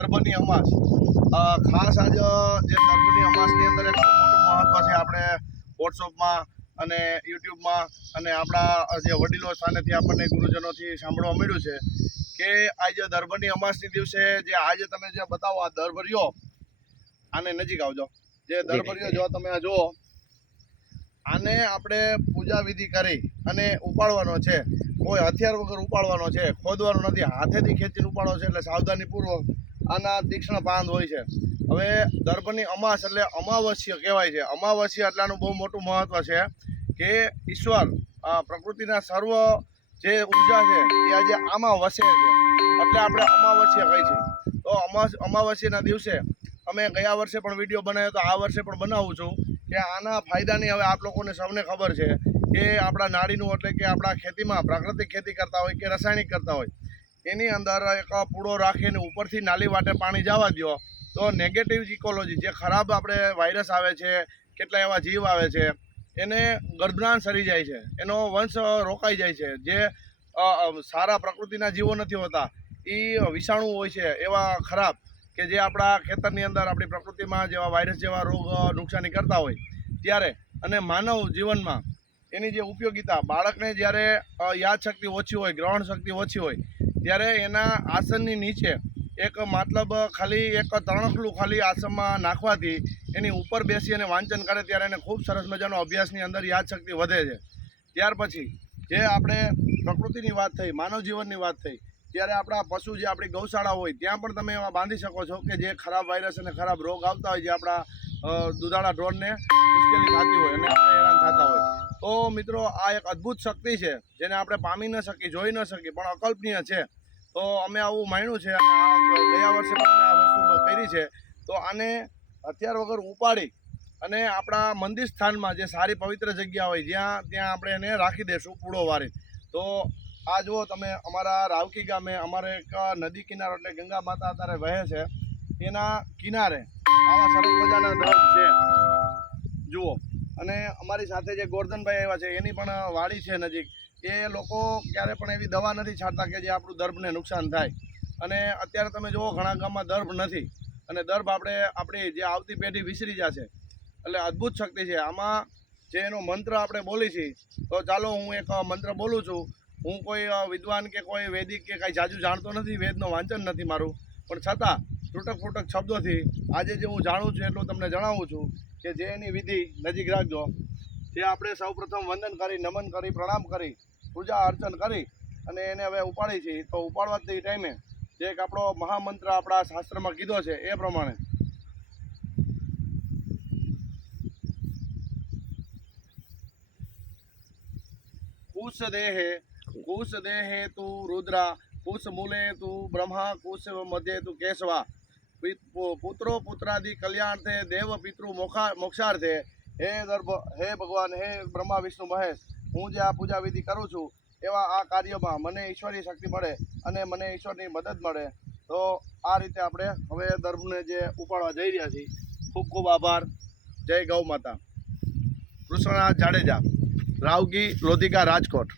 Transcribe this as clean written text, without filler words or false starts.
દર્ભની અમાસ ખાસ આજે જે દર્ભની અમાસની અંદર એક મોટું મહત્વ છે. આપણે વોટ્સઅપમાં અને યુટ્યુબમાં અને આપણા જે વડીલો સ્થાનેથી આપણને ગુરુજનોથી સાંભળવા મળ્યું છે કે આજે દર્ભની અમાસની દિવસે જે આજે તમે જે બતાવો આ દર્ભર્યો, આને નજીક આવજો, જે દર્ભર્યો જો તમે આ જુઓ, આને આપણે પૂજા વિધિ કરી અને ઉપાડવાનો છે. કોઈ હથિયાર વગર ઉપાડવાનો છે, ખોદવાનો નથી, હાથેથી ખેંચીને ઉપાડો છે. એટલે સાવધાનીપૂર્વક આના તીક્ષ્ણ પાંદ હોય છે. હવે દર્ભની અમાસ એટલે અમાવસ્ય કહેવાય છે. અમાવસ્ય એટલે આનું બહુ મોટું મહત્વ છે કે ઈશ્વર પ્રકૃતિના સર્વ જે ઉર્જા છે એ આજે આમાં વસે છે, એટલે આપણે અમાવસ્ય કહી છે. તો અમાવસ્યાના દિવસે અમે ગયા વર્ષે પણ વિડીયો બનાવ્યો, તો આ વર્ષે પણ બનાવું છું કે આના ફાયદાની હવે આપ લોકોને સૌને ખબર છે કે આપણા નાડીનું એટલે કે આપણા ખેતીમાં પ્રાકૃતિક ખેતી કરતા હોય કે રાસાયણિક કરતા હોય, એની અંદર એક પૂળો રાખીને ઉપરથી નાલી વાટે પાણી જવા દો તો નેગેટિવ ઇકોલોજી, જે ખરાબ આપણે વાયરસ આવે છે, કેટલા એવા જીવ આવે છે, એને ગર્ભનાન સરી જાય છે, એનો વંશ રોકાઈ જાય છે. જે સારા પ્રકૃતિના જીવો નથી હોતા, એ વિષાણુ હોય છે એવા ખરાબ, કે જે આપણા ખેતરની અંદર આપણી પ્રકૃતિમાં જેવા વાયરસ જેવા રોગ નુકસાની કરતા હોય ત્યારે, અને માનવ જીવનમાં એની જે ઉપયોગિતા, બાળકને જ્યારે યાદશક્તિ ઓછી હોય, ગ્રહણ શક્તિ ઓછી હોય, ત્યારે એના આસનની નીચે એક મતલબ ખાલી એક તણખલું ખાલી આસનમાં નાખવાથી એની ઉપર બેસી અને વાંચન કરે ત્યારે એને ખૂબ સરસ મજાનો અભ્યાસની અંદર યાદશક્તિ વધે છે. ત્યાર પછી જે આપણે પ્રકૃતિની વાત થઈ, માનવ જીવનની વાત થઈ, ત્યારે આપણા પશુ જે આપણી ગૌશાળા હોય ત્યાં પણ તમે એમાં બાંધી શકો છો કે જે ખરાબ વાયરસ અને ખરાબ રોગ આવતા હોય, જે આપણા દુધાળા ઢોરને મુશ્કેલી થતી હોય અને આપણે હેરાન થતા હોય. તો મિત્રો, આ એક અદ્ભુત શક્તિ છે જેને આપણે પામી ન શકી, જોઈ ન શકી, પણ અકલ્પનીય છે. તો અમે આવું માન્યું છે અને ગયા વર્ષે પણ અમે આ વસ્તુ કરી છે. તો આને હથિયાર વગર ઉપાડી અને આપણા મંદિર સ્થાનમાં જે સારી પવિત્ર જગ્યા હોય ત્યાં આપણે એને રાખી દઈશું પૂળો વારી. તો આ જુઓ તમે, અમારા રાવકી ગામે અમારે એક નદી કિનારો એટલે ગંગા માતા અત્યારે વહે છે, એના કિનારે આવા સરસ મજાના દર્ભ છે, જુઓ. અને અમારી સાથે જે ગોરધનભાઈ આવ્યા છે એની પણ વાડી છે નજીક. એ લોકો ક્યારે પણ એવી દવા નથી છાંટતા કે જે આપણું દર્ભને નુકસાન થાય. અને અત્યારે તમે જુઓ, ઘણા ગામમાં દર્ભ નથી, અને દર્ભ આપણી જે આવતી પેઢી વિસરી જશે. એટલે અદ્ભુત શક્તિ છે આમાં. જે એનો મંત્ર આપણે બોલી છીએ, તો ચાલો હું એક મંત્ર બોલું છું. હું કોઈ વિદ્વાન કે કોઈ વૈદિક કે કાંઈ જાજુ જાણતો નથી, વેદનું વાંચન નથી મારું, પણ છતાં તૂટક ફૂટક શબ્દોથી આજે જે હું જાણું છું એટલું તમને જણાવું છું કે જે એની વિધિ નજીક રાખજો. જે આપણે સૌપ્રથમ વંદન કરી, નમન કરી, પ્રણામ કરી, પૂજા અર્ચન કરી અને એને હવે ઉપાડી છીએ. તો ઉપાડવાથી ટાઈમે જે એક આપણો મહામંત્ર આપણા શાસ્ત્રમાં કીધો છે એ પ્રમાણે કુશ દેહે તું રુદ્રા, કુશ મૂલે તું બ્રહ્મા, કુશ મધ્યે તું કેશવા, પુત્રો પુત્રાદિ કલ્યાણથે, દેવ પિતૃ મોક્ષાર્થે, હે દર્ભ, હે ભગવાન, હે બ્રહ્મા વિષ્ણુ મહેશ, હું જે આ પૂજા વિધિ કરું છું એવા આ કાર્યમાં મને ઈશ્વરની શક્તિ મળે અને મને ઈશ્વરની મદદ મળે. તો આ રીતે આપણે હવે દર્ભને જે ઉપાડવા જઈ રહ્યા છીએ. ખૂબ ખૂબ આભાર. જય ગૌ માતા. કૃષ્ણનાથ જાડેજા, રાવગી, લોધિકા, રાજકોટ.